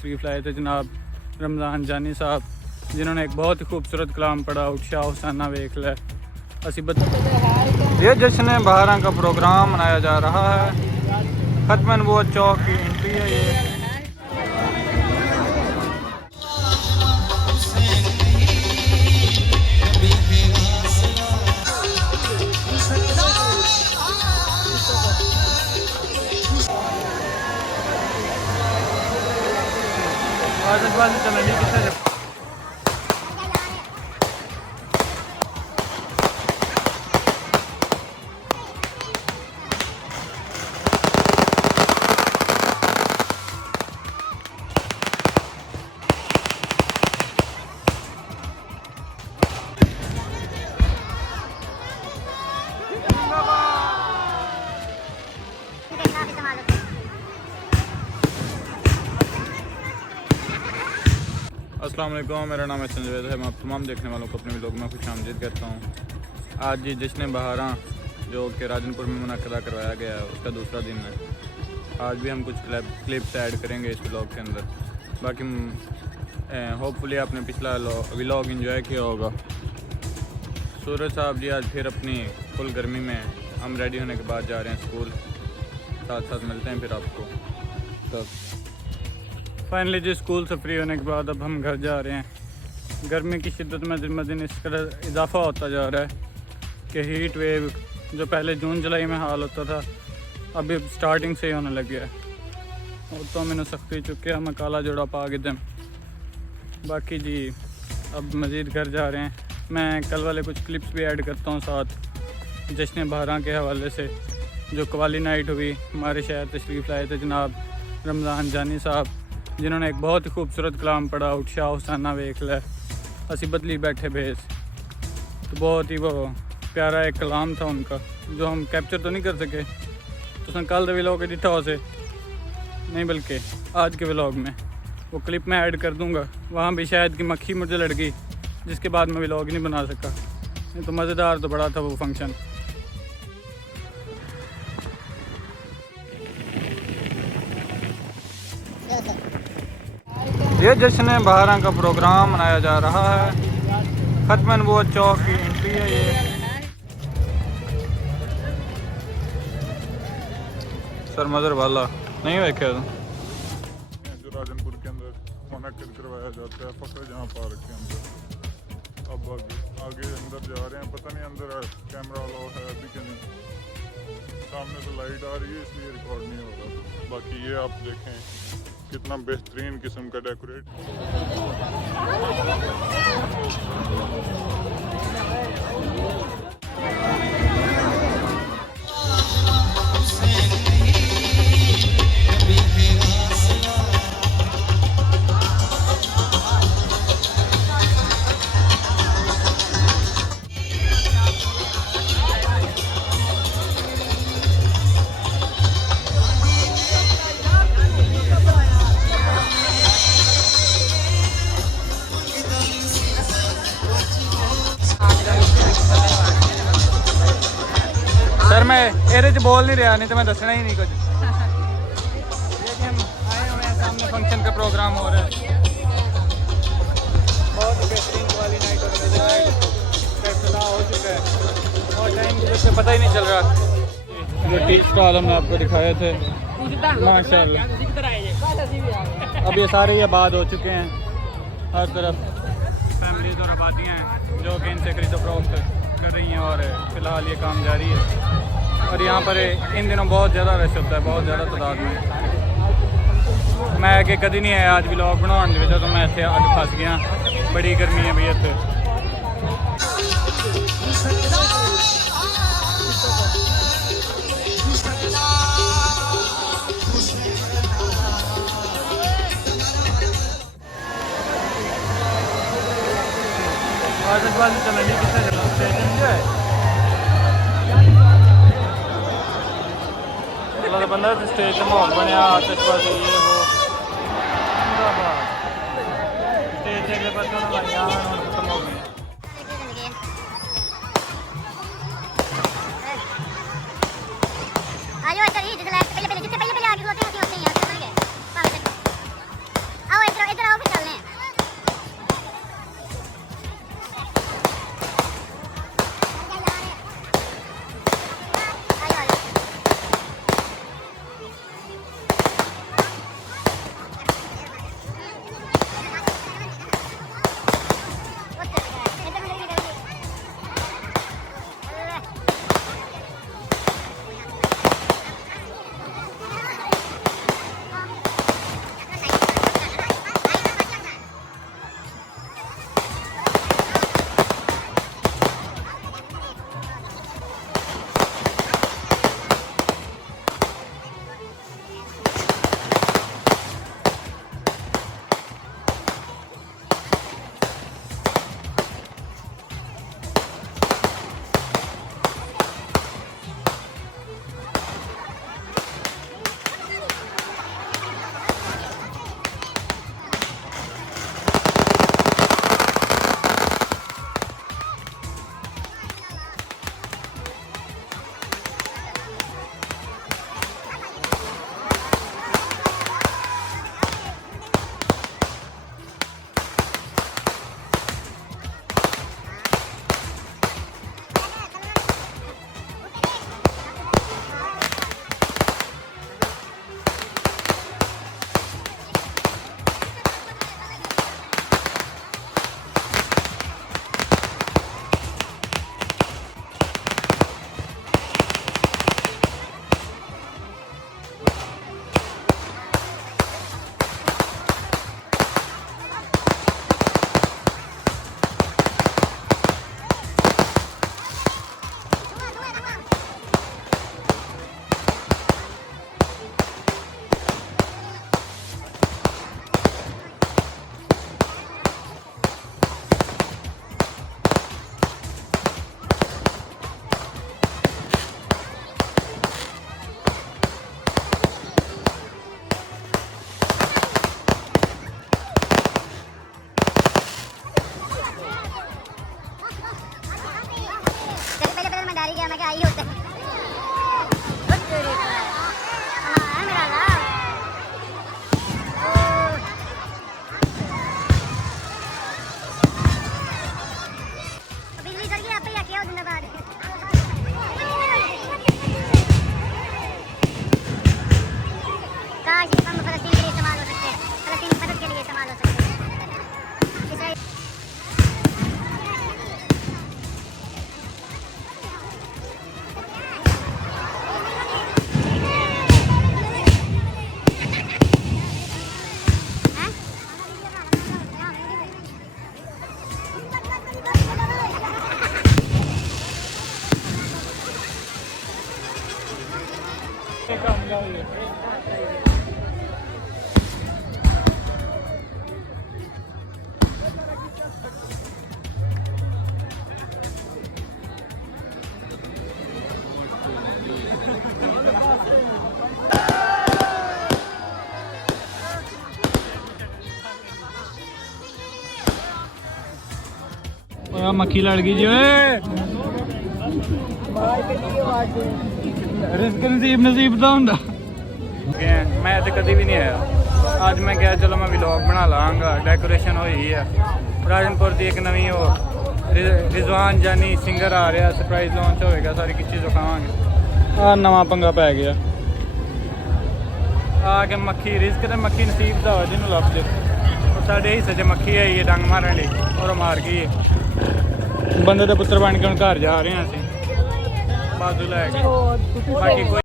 तशरीफ़ लाए थे जनाब रमज़ान जानी साहब, जिन्होंने एक बहुत ही खूबसूरत कलाम पढ़ा, उत्साह हुसैना वेख लै असीबत। ये जश्न बहारा का प्रोग्राम मनाया जा रहा है। खत्म नबूवत चौक की एंट्री है ये। अस्सलाम वालेकुम, मेरा नाम है संजय है। मैं आप तमाम देखने वालों को अपने व्लॉग में खुशामदीद कहता हूँ। आज ये जश्न बहारा जो कि राजनपुर में मुनक़दा करवाया गया है, उसका दूसरा दिन है। आज भी हम कुछ क्लिप्स ऐड करेंगे इस व्लॉग के अंदर। बाकी होपफुली आपने पिछला व्लॉग एंजॉय किया होगा। सूरज साहब जी आज फिर अपनी फुल गर्मी में, हम रेडी होने के बाद जा रहे हैं स्कूल। साथ साथ मिलते हैं फिर आपको तब। फाइनली जी स्कूल से फ्री होने के बाद अब हम घर जा रहे हैं। गर्मी की शिद्दत में दिन ब दिन इस कदर इजाफा होता जा रहा है कि हीट वेव जो पहले जून जुलाई में हाल होता था, अभी स्टार्टिंग से ही होने लग गया है। और तो मैंने सख्ती चुके मैं काला जोड़ा पा के दम। बाकी जी अब मज़ीद घर जा रहे हैं। मैं कल वाले कुछ क्लिप्स भी ऐड करता हूँ साथ जश्न बहारा के हवाले से। जो कवाली नाइट हुई, हमारे शहर तशरीफ़ लाए थे जनाब रमज़ान जानी साहब, जिन्होंने एक बहुत ही खूबसूरत कलाम पढ़ा, उत्साह हुसैना वेख लै असी बदली बैठे भेस। तो बहुत ही वो प्यारा एक कलाम था उनका, जो हम कैप्चर तो नहीं कर सके। तो कल के व्लॉग दिखा उसे नहीं, बल्कि आज के व्लॉग में वो क्लिप में ऐड कर दूंगा। वहाँ भी शायद कि मक्खी मुझे लड़ गई, जिसके बाद मैं व्लॉग नहीं बना सका। नहीं तो मज़ेदार तो बड़ा था वो फंक्शन। ये जश्न बहारा का प्रोग्राम मनाया जा रहा है। खत्म नबूवत चौक की एंट्री है ये। सर मज़र वाला नहीं देखे जो राजनपुर के अंदर मुनक़द करवाया जाता है, फ़खर जहाँ पार्क के अंदर। अब आगे अंदर जा रहे हैं, पता नहीं अंदर कैमरा अलाउ है अभी कि नहीं। सामने तो लाइट आ रही है इसलिए रिकॉर्ड नहीं हो रहा। बाकी ये आप देखें कितना बेहतरीन किस्म का डेकोरेट। सर मैं एरे च बोल नहीं रहा, नहीं तो मैं दसना ही नहीं कुछ। देखिए हम आए हुए हैं, सामने फंक्शन का प्रोग्राम हो रहा है। बहुत ही बेहतरीन वाली नाइट का इफ्तिताह हो चुका है और टाइम से पता ही नहीं चल रहा। जो टी स्टॉल हमने आपको दिखाए थे माशाल्लाह, अब ये सारे ही आबाद हो चुके हैं। हर तरफ फैमिलीज और आबादियाँ हैं जो कि इनसे खरीदो फरोख्त कर रही हैं और फ़िलहाल ये काम जारी है। और यहाँ पर इन दिनों बहुत ज़्यादा रश होता है, बहुत ज़्यादा तादाद में। मैं आगे कभी नहीं आया आज व्लॉग बनाने की वजह, तो मैं इतने अग फस गया। बड़ी गर्मी है भैया इतने। बंदा स्टेज से माहौल बनया, आतिशबाजी ये वो स्टेज अगले पास खत्म हो गई। ओए मक्खी लड़ गई जी ओए रिस्क नसीब नसीब ਦਾ ਹੁੰਦਾ ਮੈਂ ਤੇ ਕਦੀ ਵੀ ਨਹੀਂ ਆਇਆ ਅੱਜ ਮੈਂ ਕਿਹਾ ਚਲੋ ਮੈਂ ਵਲੌਗ ਬਣਾ ਲਾਂਗਾ ਡੈਕੋਰੇਸ਼ਨ ਹੋਈ ਹੈ ਰਾਜਨਪੁਰ ਦੀ ਇੱਕ ਨਵੀਂ ਉਹ ਰਿਜ਼ਵਾਨ ਜਾਨੀ ਸਿੰਗਰ ਆ ਰਿਹਾ ਸਰਪ੍ਰਾਈਜ਼ ਲਾਂਚ ਹੋਏਗਾ ਸਾਰੀ ਕਿਸ ਚੀਜ਼ ਦਿਖਾਵਾਂਗੇ ਆ ਨਵਾਂ ਪੰਗਾ ਪੈ ਗਿਆ ਆ ਕੇ ਮੱਖੀ ਰਿਸਕ ਤੇ ਮੱਖੀ ਨਸੀਬ ਦਾ ਜਿਹਨੂੰ ਲੱਭ ਜੇ ਸਾਡੇ ਹਿੱਸੇ 'ਚ ਮੱਖੀ ਆਈ ਹੈ ਡੰਗ ਮਾਰਨ ਲਈ ਔਰ ਮਾਰ ਗਈ ਬੰਦੇ ਦਾ ਪੁੱਤਰ ਬਣ ਕੇ ਹੁਣ ਘਰ ਜਾ ਰਹੇ ਹਾਂ ਅਸੀਂ ਬਾਜ਼ੂ ਲੈ ਕੇ ਬਾਕੀ ਕੋਈ